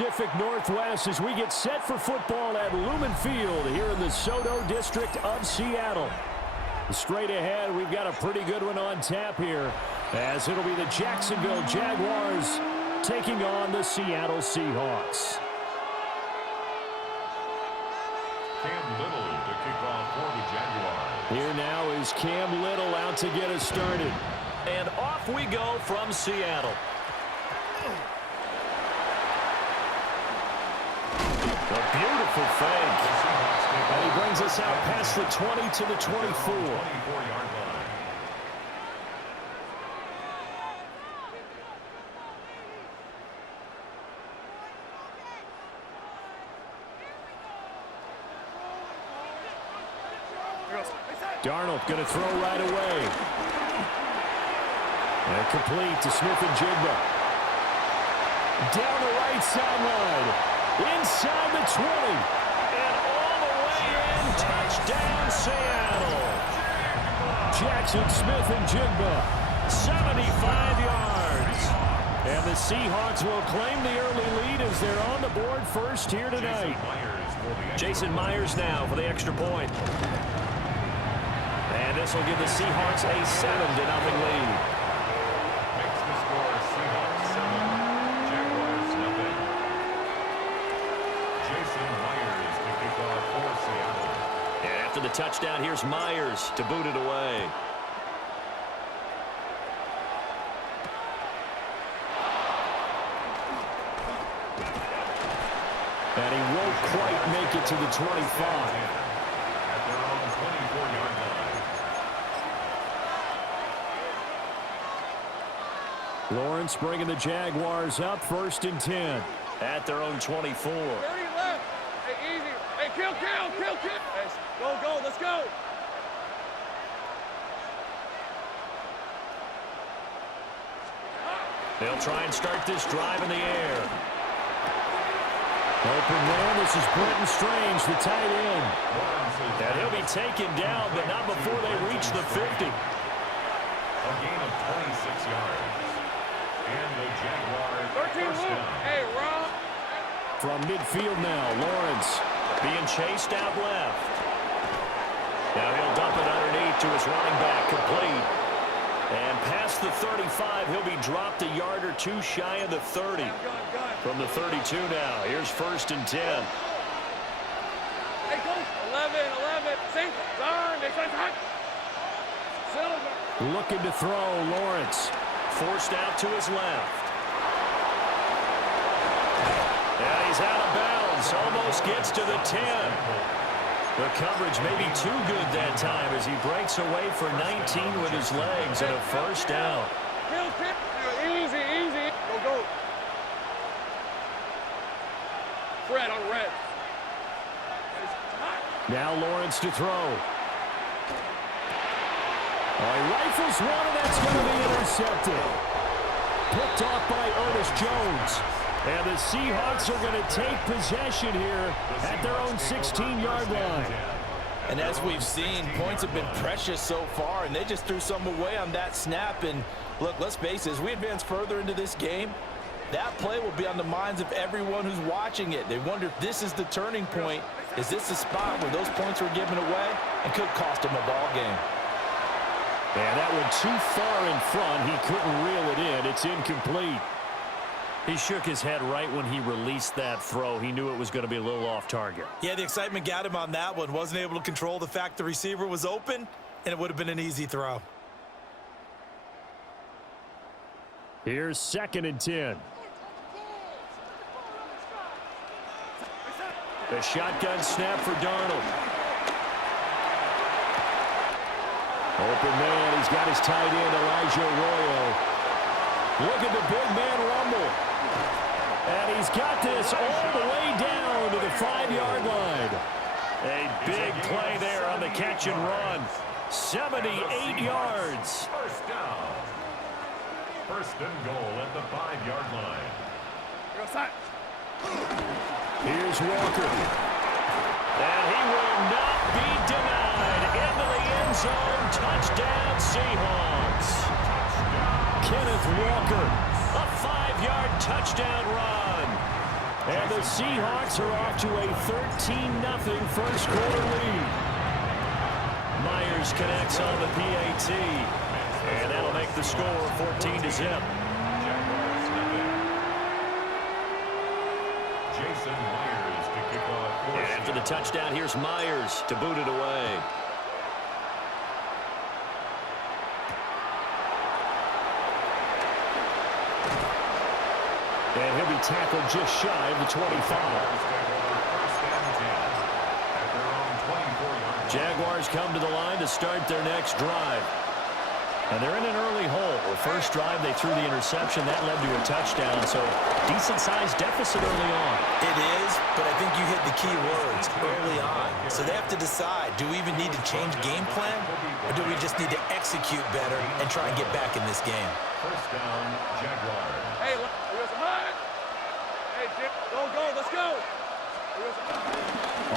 Pacific Northwest as we get set for football at Lumen Field here in the SoDo district of Seattle. Straight ahead, we've got a pretty good one on tap here, as it'll be the Jacksonville Jaguars taking on the Seattle Seahawks. Cam Little to kick off for the Jaguars. Here now is Cam Little out to get us started. And off we go from Seattle. A beautiful fake. And he brings us out past the 20 to the 24. 24-yard line. Darnold going to throw right away. And complete to Smith-Njigba. Down the right sideline. Inside the 20. And all the way in. Touchdown, Seattle. Jackson Smith-Njigba. 75 yards. And the Seahawks will claim the early lead as they're on the board first here tonight. Jason Myers now for the extra point. And this will give the Seahawks a 7-0 lead. Makes the score Seahawks 7, Jaguars 0. Jason Myers to kick off for Seattle. And after the touchdown, here's Myers to boot it away. And he won't quite make it to the 25. At their own 24-yard line. Lawrence bringing the Jaguars up first and 10. At their own 24. 30 left. Hey, easy. Hey, kill. Hey, go, let's go. They'll try and start this drive in the air. Open man, this is Brenton Strange, the tight end. And he'll be taken down, but not before they reach the 50. A gain of 26 yards. And the Jaguars 13 first down. Hey, Rob. From midfield now, Lawrence. Being chased out left. Now he'll dump it underneath to his running back, complete. And past the 35, he'll be dropped a yard or two shy of the 30. Gun. From the 32 now, here's first and 10. Hey, coach. 11. Sink. Turn. They said hot. Silver. Looking to throw, Lawrence. Forced out to his left. And he's out of bounds. Almost gets to the 10. The coverage may be too good that time as he breaks away for 19 with his legs and a first down. Kill. Easy. Go. Fred on red. Now Lawrence to throw. He rifles one, and that's going to be intercepted. Picked off by Ernest Jones. And the Seahawks are going to take possession here at their own 16-yard line. And as we've seen, points have been precious so far, and they just threw some away on that snap. And look, let's face it, as we advance further into this game, that play will be on the minds of everyone who's watching it. They wonder if this is the turning point. Is this the spot where those points were given away and could cost them a ball game? And that one too far in front. He couldn't reel it in. It's incomplete. He shook his head right when he released that throw. He knew it was going to be a little off target. Yeah, the excitement got him on that one. Wasn't able to control the fact the receiver was open, and it would have been an easy throw. Here's second and 10. The shotgun snap for Darnold. Open man, he's got his tight end, Elijah Arroyo. Look at the big man rumble. And he's got this all the way down to the 5-yard line. A big play there on the catch and run. 78 yards. First down. First and goal at the 5-yard line. Go side. Here's Walker. And he will not be denied. Into the end zone. Touchdown, Seahawks. Kenneth Walker. A 5-yard touchdown run. And the Seahawks are off to a 13-0 first quarter lead. Myers connects on the PAT. And that'll make the score 14-0. Jaguars nothing. Jason Myers to kick off. And after the touchdown, here's Myers to boot it away. And he'll be tackled just shy of the 25. Jaguars come to the line to start their next drive. And they're in an early hole. The first drive, they threw the interception. That led to a touchdown, so decent-sized deficit early on. It is, but I think you hit the key words early on. So they have to decide, do we even need to change game plan, or do we just need to execute better and try and get back in this game? First down, Jaguars. Hey, here's a hut. Hey, Jim, go, let's go.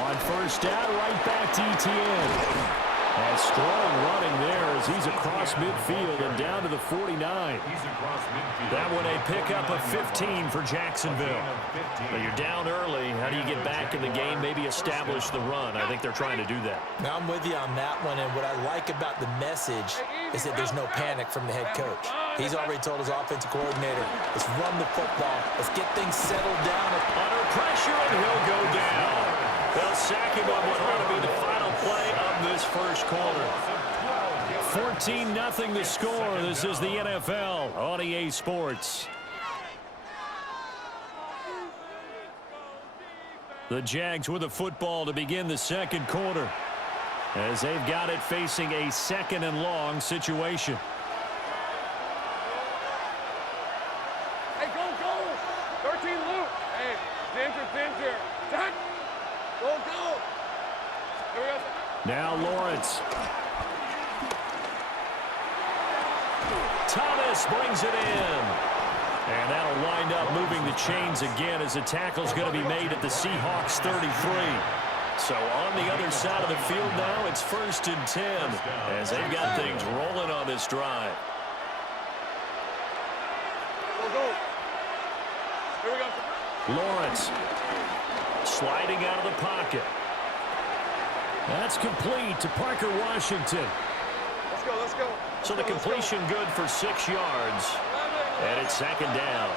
On first down, right back to ETN. And strong running there as he's across midfield and down to the 49. That one a pickup of 15 for Jacksonville. But you're down early. How do you get back in the game, maybe establish the run? I think they're trying to do that. Now I'm with you on that one, and what I like about the message is that there's no panic from the head coach. He's already told his offensive coordinator, let's run the football. Let's get things settled down. Under pressure, and he'll go down. They'll sack him on what ought to be the final play of this first quarter. 14-0 the score. This is the NFL on EA Sports. The Jags with the football to begin the second quarter, as they've got it facing a second and long situation. Hey, go. 13 Luke. Hey, Ginger. Done. Go. Here we go. Now Lawrence. Thomas brings it in. And that'll wind up moving the chains again as the tackle's going to be made at the Seahawks 33. So on the other side of the field now, it's 1st and 10 as they've got things rolling on this drive. Go. Here we go. Lawrence Sliding out of the pocket. That's complete to Parker Washington. Let's go. So the completion good for 6 yards. And it's second down.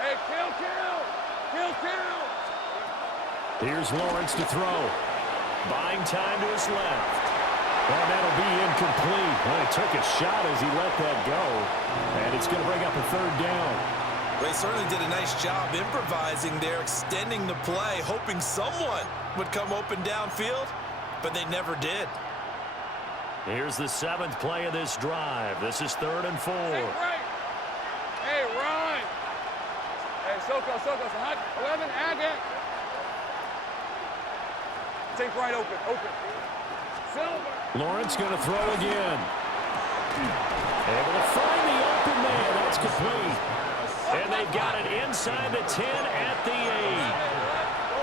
Hey, kill. Here's Lawrence to throw. Buying time to his left. Well, that'll be incomplete. Well, he took a shot as he let that go. And it's going to bring up a third down. They certainly did a nice job improvising there, extending the play, hoping someone would come open downfield, but they never did. Here's the 7th play of this drive. This is 3rd and 4. Hey, run. Hey, Soko, hot. 11, Agate. Take right open. Silver. Lawrence going to throw again. Able to find the open man. That's complete. And they've got it inside the 10 at the 8.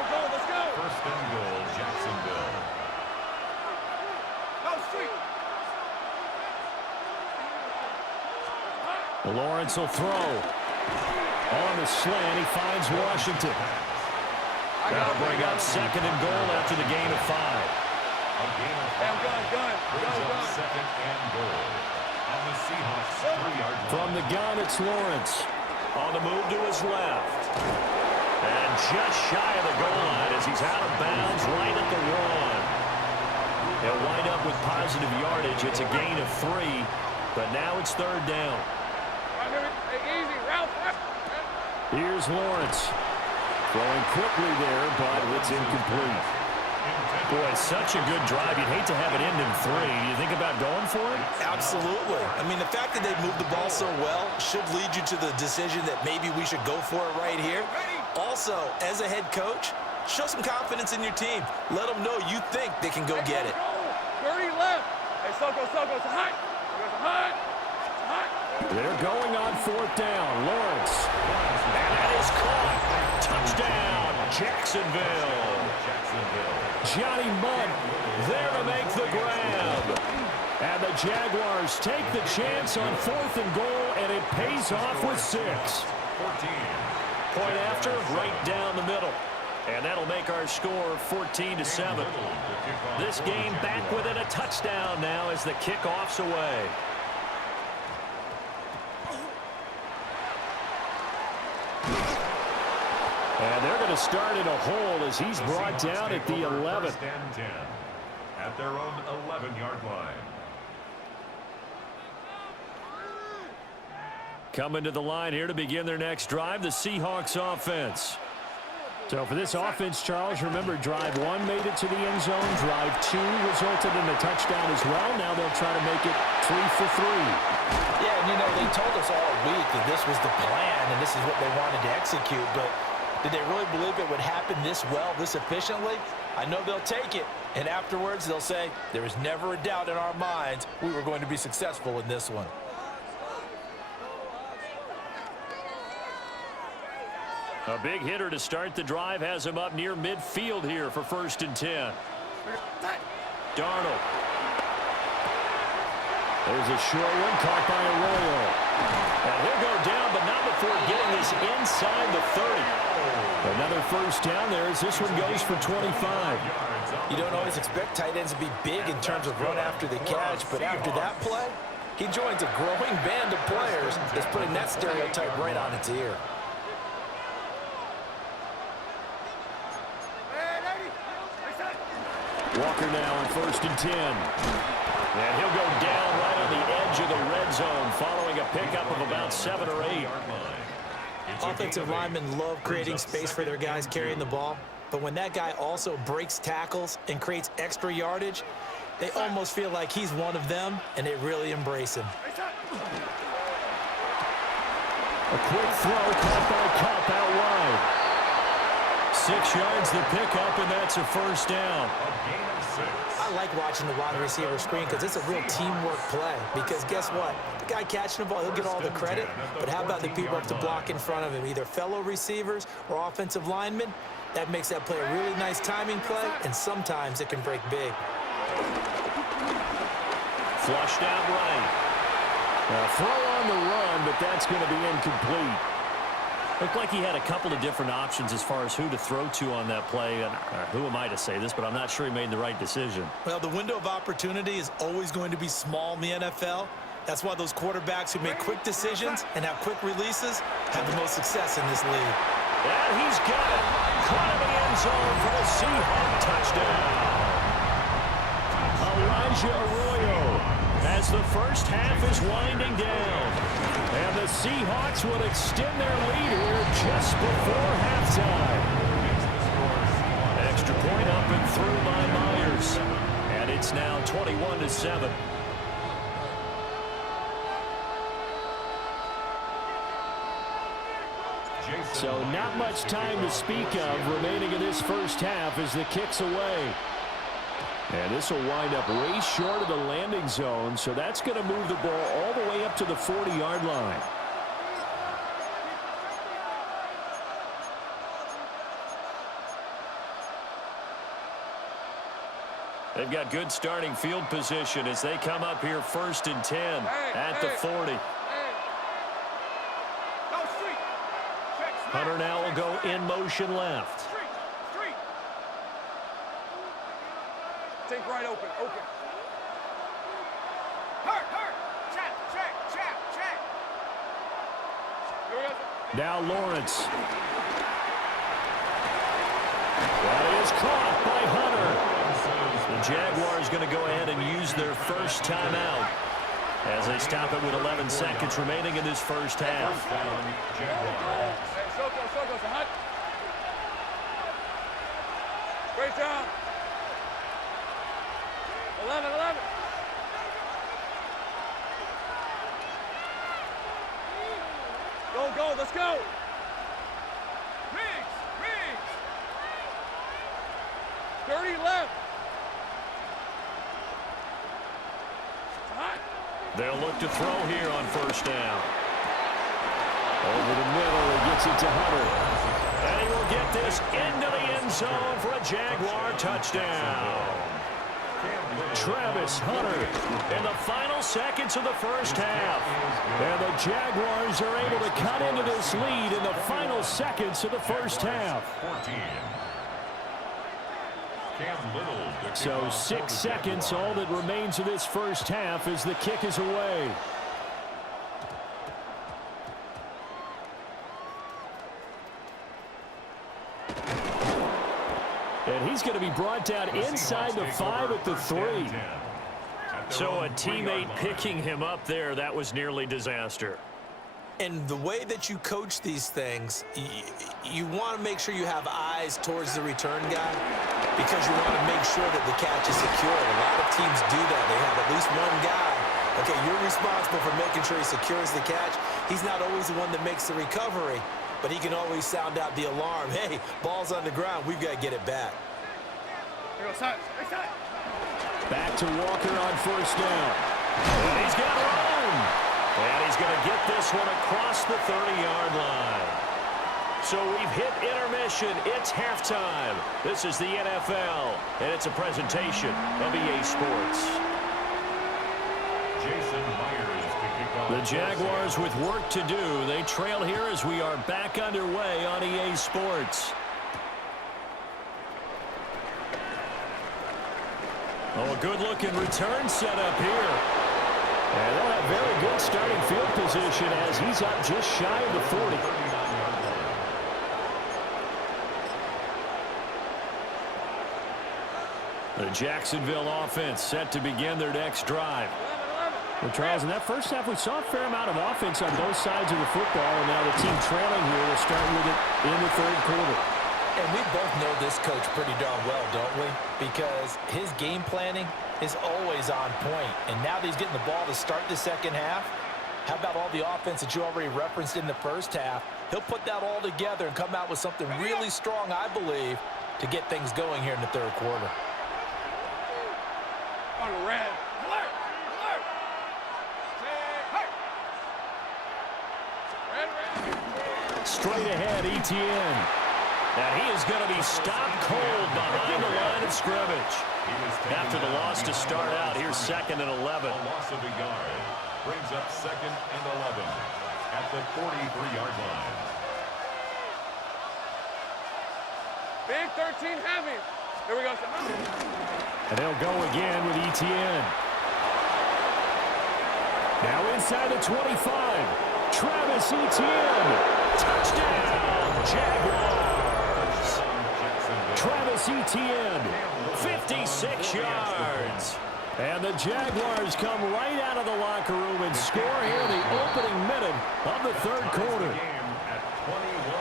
Go, let's go. First and goal, Jacksonville. Go, street. Lawrence will throw. On the slant, he finds Washington. That'll bring up 2nd and goal after the gain of 5. A gain of 5. Gun. Brings up 2nd and goal. On the Seahawks 3-yard line. From the gun, it's Lawrence. On the move to his left. And just shy of the goal line as he's out of bounds right at the 1. He'll wind up with positive yardage. It's a gain of 3, but now it's 3rd down. Hey, easy, Ralph. Here's Lawrence. Throwing quickly there, but it's incomplete. Boy, such a good drive. You'd hate to have it end in 3. You think about going for it? Absolutely. I mean, the fact that they moved the ball so well should lead you to the decision that maybe we should go for it right here. Also, as a head coach, show some confidence in your team. Let them know you think they can go get it. 30 left. Hey, Soko, it's hot. They're going on 4th down. Lawrence. And that is caught. Touchdown, Jacksonville. Johnny Mudd there to make the grab. And the Jaguars take the chance on 4th and goal, and it pays off with 6. Point after, right down the middle. And that'll make our score 14-7. This game back within a touchdown now as the kickoff's away. And they're going to start in a hole as he's brought down at the 11. At their own 11-yard line. Coming to the line here to begin their next drive, the Seahawks offense. So for this offense, Charles, remember drive 1 made it to the end zone. Drive 2 resulted in a touchdown as well. Now they'll try to make it 3 for 3. Yeah, and you know, they told us all week that this was the plan and this is what they wanted to execute, but did they really believe it would happen this well, this efficiently? I know they'll take it, and afterwards they'll say, there was never a doubt in our minds we were going to be successful in this one. A big hitter to start the drive has him up near midfield here for 1st and 10. Darnold. There's a short one caught by Arroyo. And he'll go down, but not before getting this inside the 30. Another 1st down there as this one goes for 25. You don't always expect tight ends to be big in terms of run after the catch, but after that play, he joins a growing band of players that's putting that stereotype right on its ear. Walker now on 1st and 10. And he'll go down right on the edge of the red zone following a pickup of about 7 or 8. Offensive linemen love creating space for their guys carrying the ball, but when that guy also breaks tackles and creates extra yardage, they almost feel like he's one of them, and they really embrace him. A quick throw caught by Cup out wide. 6 yards the pickup, and that's a 1st down. I like watching the wide receiver screen because it's a real teamwork play. Because guess what? The guy catching the ball, he'll get all the credit. But how about the people up to block in front of him, either fellow receivers or offensive linemen? That makes that play a really nice timing play, and sometimes it can break big. Flushed out right. A throw on the run, but that's going to be incomplete. Looked like he had a couple of different options as far as who to throw to on that play. And who am I to say this, but I'm not sure he made the right decision. Well, the window of opportunity is always going to be small in the NFL. That's why those quarterbacks who make quick decisions and have quick releases have the most success in this league. And he's got it. Caught in the end zone for the Seahawks touchdown. Elijah Arroyo as the 1st half is winding down. And the Seahawks will extend their lead here just before halftime. Extra point up and through by Myers. And it's now 21-7. So not much time to speak of remaining in this 1st half as the kick's away. And this will wind up way short of the landing zone, so that's going to move the ball all the way up to the 40-yard line. They've got good starting field position as they come up here 1st and 10 at the 40. Hunter now will go in motion left. Think right open. Hurt. Check. Now Lawrence. That is caught by Hunter. The Jaguars going to go ahead and use their 1st timeout as they stop it with 11 seconds remaining in this 1st half. Great job. 11. Go, let's go. Riggs. 30 left. Hot. They'll look to throw here on 1st down. Over the middle, he gets it to Hunter. And he will get this into the end zone for a Jaguar touchdown. Travis Hunter in the final seconds of the first half. And the Jaguars are able to cut into this lead in the final seconds of the first half. So 6 seconds, all that remains of this first half as the kick is away. And he's going to be brought down inside the 5 at the 3. So a teammate picking him up there, that was nearly disaster. And the way that you coach these things, you want to make sure you have eyes towards the return guy because you want to make sure that the catch is secure. A lot of teams do that. They have at least one guy. Okay, you're responsible for making sure he secures the catch. He's not always the one that makes the recovery, but he can always sound out the alarm. Hey, ball's on the ground. We've got to get it back. Back to Walker on first down. And he's got room. And he's going to get this one across the 30-yard line. So we've hit intermission. It's halftime. This is the NFL, and it's a presentation of EA Sports. Jason Myers to kick off. The Jaguars with work to do. They trail here as we are back underway on EA Sports. Oh, a good-looking return set up here. And they'll have very good starting field position as he's up just shy of the 40. The Jacksonville offense set to begin their next drive. Well, Charles, in that first half, we saw a fair amount of offense on both sides of the football, and now the team trailing here will start with it in the third quarter. And we both know this coach pretty darn well, don't we? Because his game planning is always on point. And now that he's getting the ball to start the second half, how about all the offense that you already referenced in the first half? He'll put that all together and come out with something really strong, I believe, to get things going here in the third quarter. On the red. Alert! Alert! Red. Straight ahead, Etienne. And he is going to be stopped cold behind the line of scrimmage. After the loss to start out, here's 2nd and 11. A loss of a yard brings up 2nd and 11 at the 43-yard line. Big 13 heavy. Here we go. And they'll go again with Etienne. Now inside the 25. Travis Etienne. Touchdown, Jaguars. Travis Etienne, 56 yards. And the Jaguars come right out of the locker room and score here in the opening minute of the third quarter.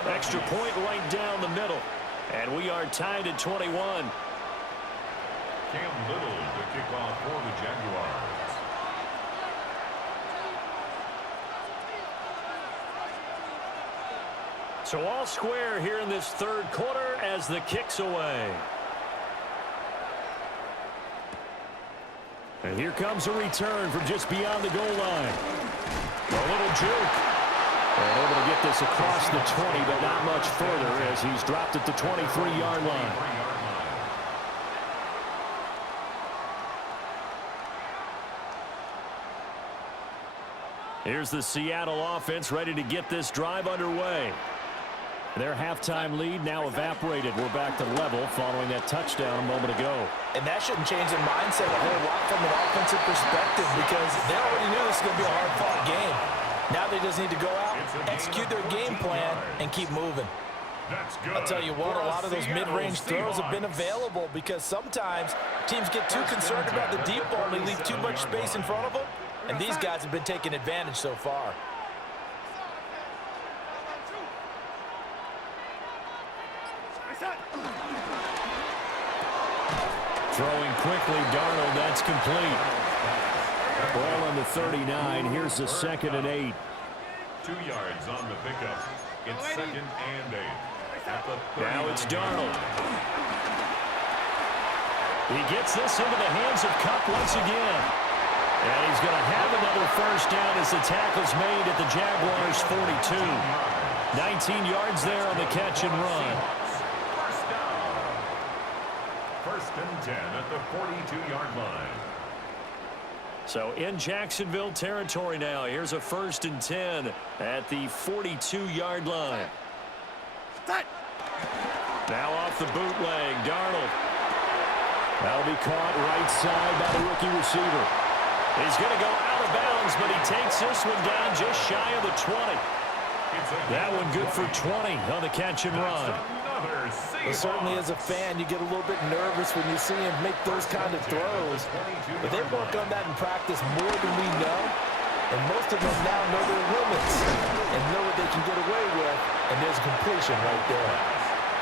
Extra point right down the middle. And we are tied at 21. Cam Little to kick off for the Jaguars. So all square here in this third quarter as the kick's away. And here comes a return from just beyond the goal line. A little juke. And able to get this across the 20, but not much further as he's dropped at the 23-yard line. Here's the Seattle offense ready to get this drive underway. Their halftime lead now evaporated. We're back to level following that touchdown a moment ago. And that shouldn't change their mindset a whole lot from an offensive perspective because they already knew this was going to be a hard-fought game. Now they just need to go out, execute their game plan, and keep moving. I'll tell you what, a lot of those mid-range throws have been available because sometimes teams get too concerned about the deep ball and they leave too much space in front of them. And these guys have been taking advantage so far. Throwing quickly, Darnold, that's complete. Ball on the 39. Here's the 2nd and 8. 2 yards on the pickup. It's 2nd and 8. At the now it's Darnold. He gets this into the hands of Kupp once again. And he's going to have another first down as the tackle's made at the Jaguars' 42. 19 yards there on the catch and run. First down. First and 10 at the 42-yard line. So in Jacksonville territory now. Here's a first and 10 at the 42-yard line. Now off the bootleg, Darnold. That'll be caught right side by the rookie receiver. He's going to go out of bounds, but he takes this one down just shy of the 20. That one good for 20 on the catch and run. Well, certainly as a fan, you get a little bit nervous when you see him make those kind of throws. But they work on that in practice more than we know. And most of them now know their limits and know what they can get away with. And there's a completion right there.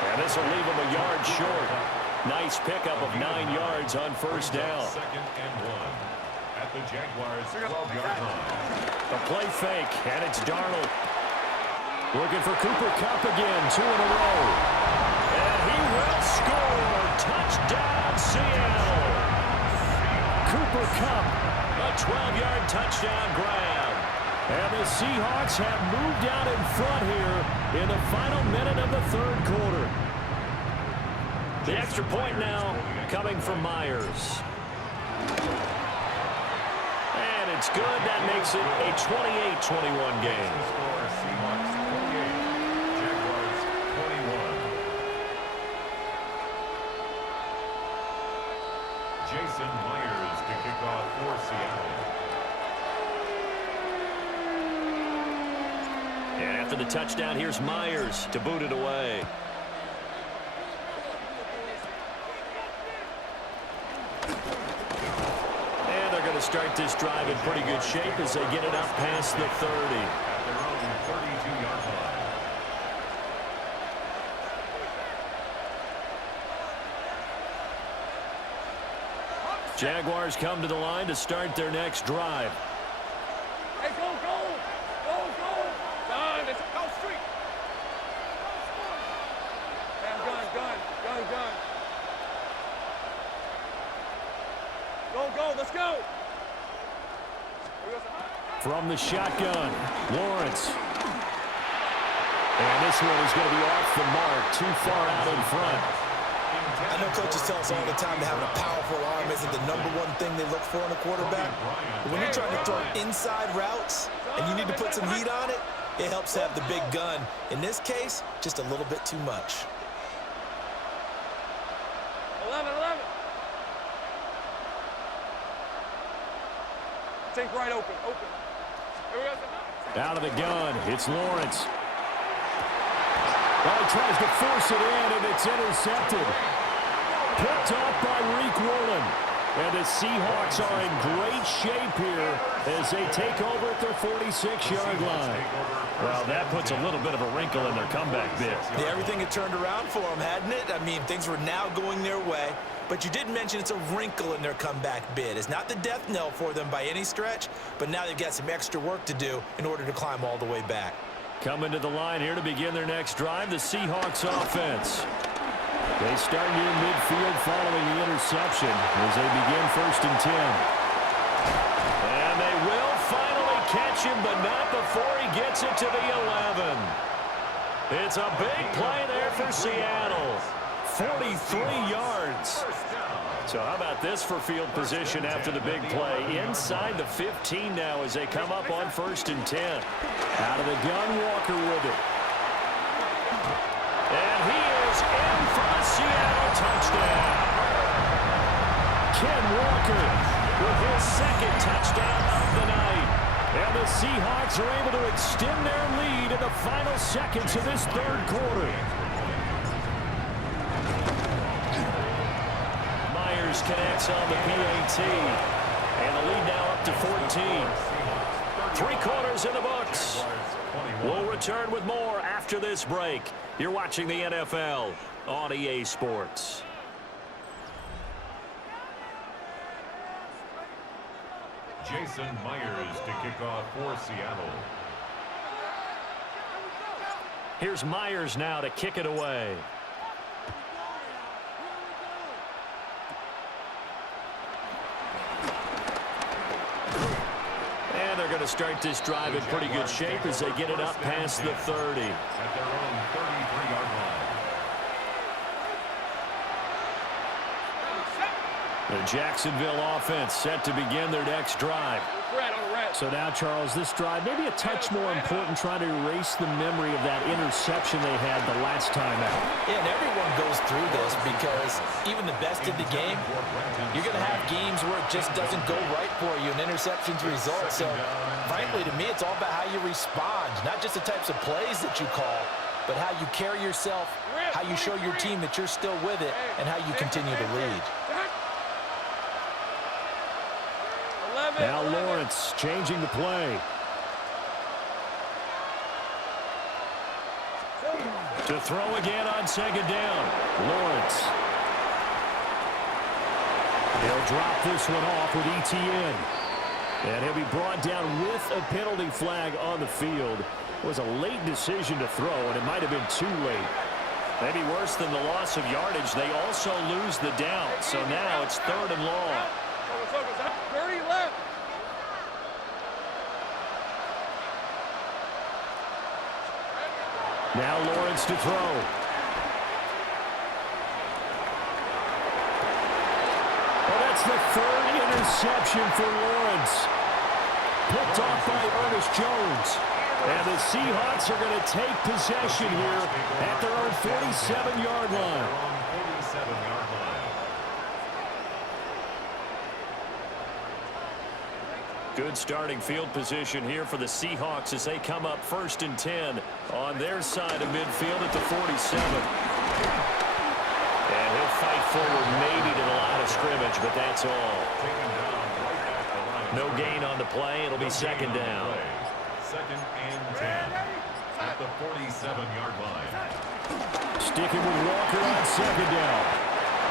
And this will leave him a yard short. Nice pickup of 9 yards on first down. Second and 1 at the Jaguars' 12-yard line. A play fake, and it's Darnold. Looking for Cooper Kupp again, 2 in a row. And he will score. Touchdown, Seattle. Cooper Kupp, a 12-yard touchdown grab. And the Seahawks have moved out in front here in the final minute of the third quarter. The extra point now coming from Myers. And it's good. That makes it a 28-21 game. Seahawks 28, Jaguars 21. Jason Myers to kick off for Seattle. And after the touchdown, here's Myers to boot it away. And they're going to start this drive in pretty good shape as they get it up past the 30. At their own 32-yard line. Jaguars come to the line to start their next drive. Hey, go, go! Go, go! Gun, it's go street! Damn, gun. Go, go, let's go! From the shotgun, Lawrence. And this one is going to be off the mark, too far out in front. I know coaches tell us all the time that having a powerful arm isn't the #1 thing they look for in a quarterback. But when you're trying to throw inside routes and you need to put some heat on it, it helps to have the big gun. In this case, just a little bit too much. 11. Think right open. Here we go. Out of the gun, it's Lawrence. Well, he tries to force it in, and it's intercepted. Picked off by Reek Woolen. And the Seahawks are in great shape here as they take over at their 46-yard line. Well, that puts a little bit of a wrinkle in their comeback bid. Yeah, everything had turned around for them, hadn't it? I mean, things were now going their way. But you did mention it's a wrinkle in their comeback bid. It's not the death knell for them by any stretch, but now they've got some extra work to do in order to climb all the way back. Coming to the line here to begin their next drive, the Seahawks offense. They start near midfield following the interception as they begin first and 10. And they will finally catch him, but not before he gets it to the 11. It's a big play there for Seattle. 43 yards. So how about this for field position after the big play? Inside the 15 now as they come up on first and 10. Out of the gun, Walker with it. And he is in for the Seattle touchdown. Ken Walker with his second touchdown of the night. And the Seahawks are able to extend their lead in the final seconds of this third quarter. Myers connects on the PAT. And the lead now up to 14. 3 quarters in the books. We'll return with more after this break. You're watching the NFL on EA Sports. Jason Myers to kick off for Seattle. Here's Myers now to kick it away. going to start this drive in pretty good shape as they get it up past the 30. At their own 33-yard line. The Jacksonville offense set to begin their next drive. So now, Charles, this drive maybe a touch more important, trying to erase the memory of that interception they had the last time out. Yeah, and everyone goes through this because even the best of the game, you're going to have games where it just doesn't go right for you and interceptions result. So, frankly, to me, it's all about how you respond, not just the types of plays that you call, but how you carry yourself, how you show your team that you're still with it, and how you continue to lead. Now Lawrence changing the play. To throw again on second down. Lawrence. He'll drop this one off with ETN. And he'll be brought down with a penalty flag on the field. It was a late decision to throw, and it might have been too late. Maybe worse than the loss of yardage, they also lose the down. So now it's 3rd and long. 30 left. Now Lawrence to throw. Well, that's the 3rd interception for Lawrence. Picked off by Ernest Jones. And the Seahawks are going to take possession here at their own 47-yard line. Good starting field position here for the Seahawks as they come up 1st and 10 on their side of midfield at the 47. And he'll fight forward maybe to the line of scrimmage, but that's all. No gain on the play. It'll be 2nd down. 2nd and 10 at the 47-yard line. Sticking with Walker on 2nd down.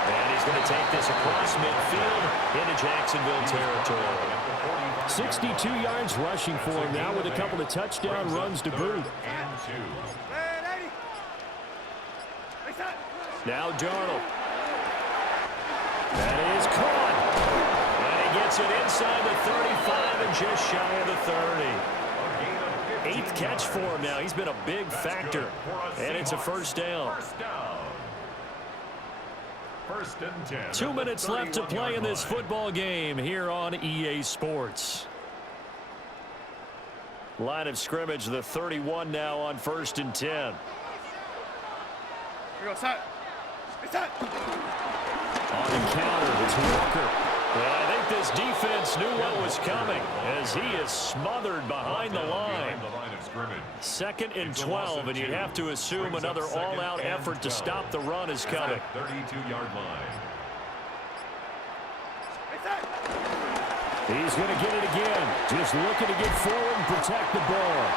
And he's going to take this across midfield into Jacksonville territory. 62 yards rushing for him now with a couple of touchdown runs to boot. Now Darnold. That is caught. And he gets it inside the 35 and just shy of the 30. 8th catch for him now. He's been a big factor. And it's a 1st down. 1st and 10. 2 minutes left to play in this football game here on EA Sports. Line of scrimmage, the 31 now on 1st and 10. Here we go, set. Hey, set. On the counter, it's Walker. Well, I think this defense knew what was coming as he is smothered behind the line. 2nd and 12, and you'd have to assume another all-out effort to stop the run is coming. 32-yard line. He's going to get it again. Just looking to get forward and protect the ball.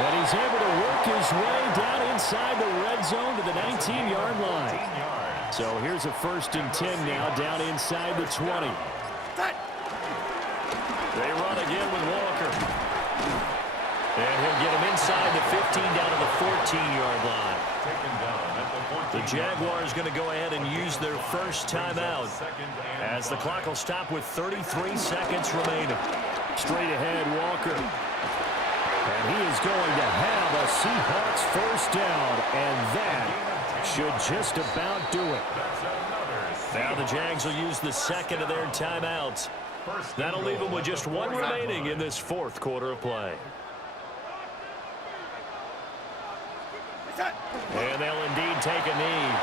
And he's able to work his way down inside the red zone to the 19-yard line. So here's a 1st and 10 now down inside the 20. They run again with Walker. And he'll get him inside the 15 down to the 14-yard line. The Jaguars going to go ahead and use their first timeout as the clock will stop with 33 seconds remaining. Straight ahead, Walker. And he is going to have a Seahawks 1st down, and that should just about do it. Now the Jags will use the 2nd of their timeouts. That'll leave them with just 1 remaining in this 4th quarter of play. And they'll indeed take a knee.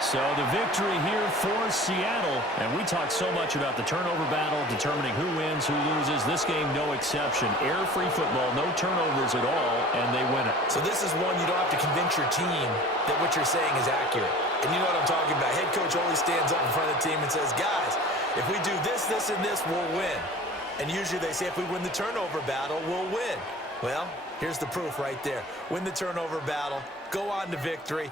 So the victory here for Seattle. And we talked so much about the turnover battle, determining who wins, who loses. This game, no exception. Error-free football, no turnovers at all, and they win it. So this is one you don't have to convince your team that what you're saying is accurate. And you know what I'm talking about. Head coach always stands up in front of the team and says, guys, if we do this, this, and this, we'll win. And usually they say if we win the turnover battle, we'll win. Well, here's the proof right there. Win the turnover battle, go on to victory.